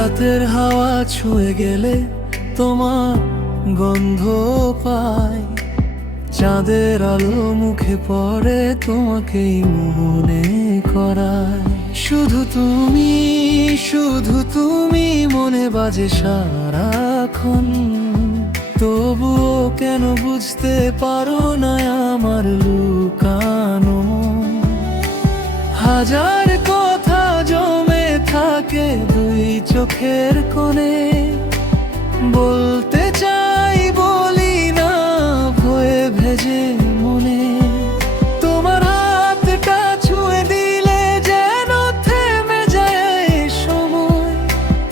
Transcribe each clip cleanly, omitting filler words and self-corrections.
রাতের হাওয়া ছুঁয়ে গেলে তোমার গন্ধ পাই, চাঁদের আলো মুখে পড়ে তোমাকেই মনে করায়। শুধু তুমি মনে বাজে সারাক্ষণ, তবুও কেন বুঝতে পারো না আমার লুকানো মন। হাজার কথা জমে থাকে দুই চোখের কোণে, বলতে চাই বলি না ভয়ে ভেজে মনে। তোমার হাতটা ছুঁয়ে দিলে যেন থেমে যায় সময়,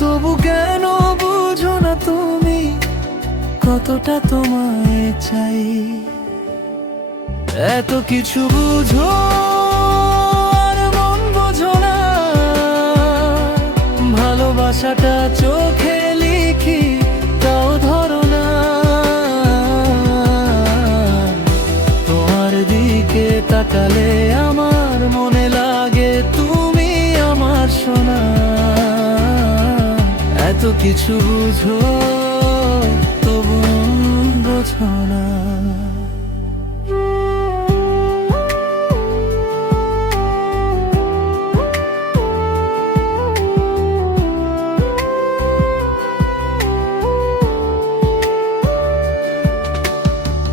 তবু কেন বুঝো না তুমি কতটা তোমায় চাই। এত কিছু বুঝো আর মন বোঝো না, ভালোবাসাটা চোখে লিখি তাও ধরো না। তোমার দিকে তাকালে আমার মনে লাগে তুমি আমার সোনা। এত কিছু বুঝো তবু বোঝো না।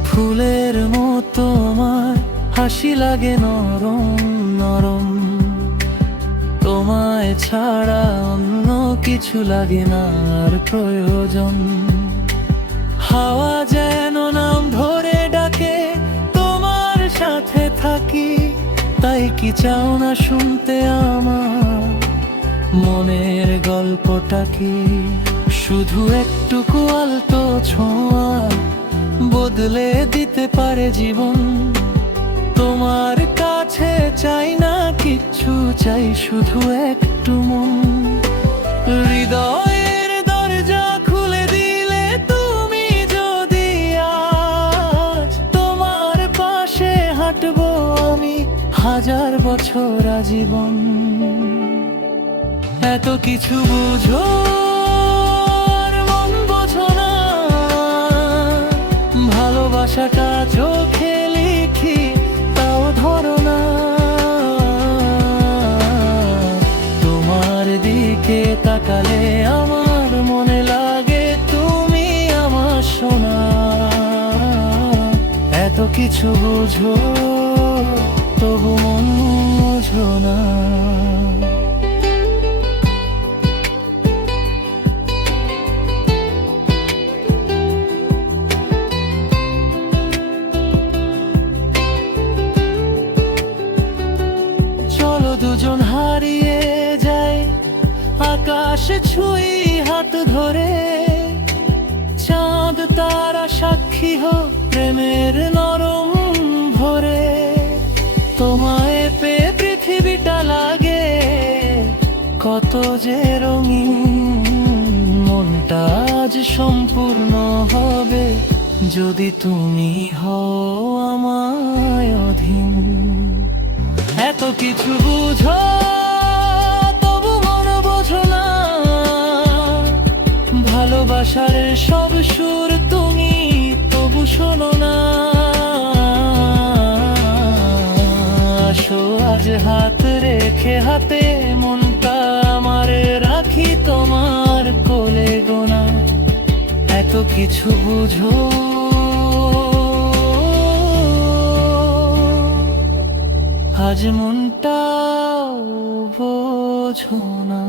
ফুলের মতো আমার হাসি লাগে নরম নরম, তোমায় ছাড়া অন্য কিছু লাগে না আর প্রয়োজন। হাওয়া যেন নাম ধরে ডাকে তোমার সাথে থাকি, তাই কি চাও না শুনতে আমার মনের গল্পটা কি? শুধু একটুকু আলতো ছোঁয়া বদলে দিতে পারে জীবন। তোমার কাছে চাই না কিচ্ছু, চাই শুধু একটু মন। হৃদয়ের দরজা খুলে দিলে তুমি যদি আজ, তোমার পাশে হাঁটবো আমি হাজার বছর আজীবন। এত কিছু বুঝো আর মন বোঝো না, ভালোবাসাটা চোখে লিখি তাও ধরো না। তোমার দিকে তাকালে আমার মনে লাগে তুমি আমার সোনা। এত কিছু বুঝো তবু মন বোঝো না। দুজন হারিয়ে যায় আকাশ ছুঁই হাত ধরে, চাঁদ তারা সাক্ষী হোক প্রেমের নরম ভরে। তোমায় পেয়ে পৃথিবীটা লাগে কত যে রঙিন, মনটা আজ সম্পূর্ণ হবে যদি তুমি হও আমায় অধীন। এত কিছু বুঝো তবু মন বোঝো না, ভালোবাসার সব সুর তুমি তবু শোনো না। আসো আজ হাত রেখে হাতে মনটা আমার রাখি তোমার কোলে গোনা। এত কিছু বুঝো আজ মনটাও বোঝো না।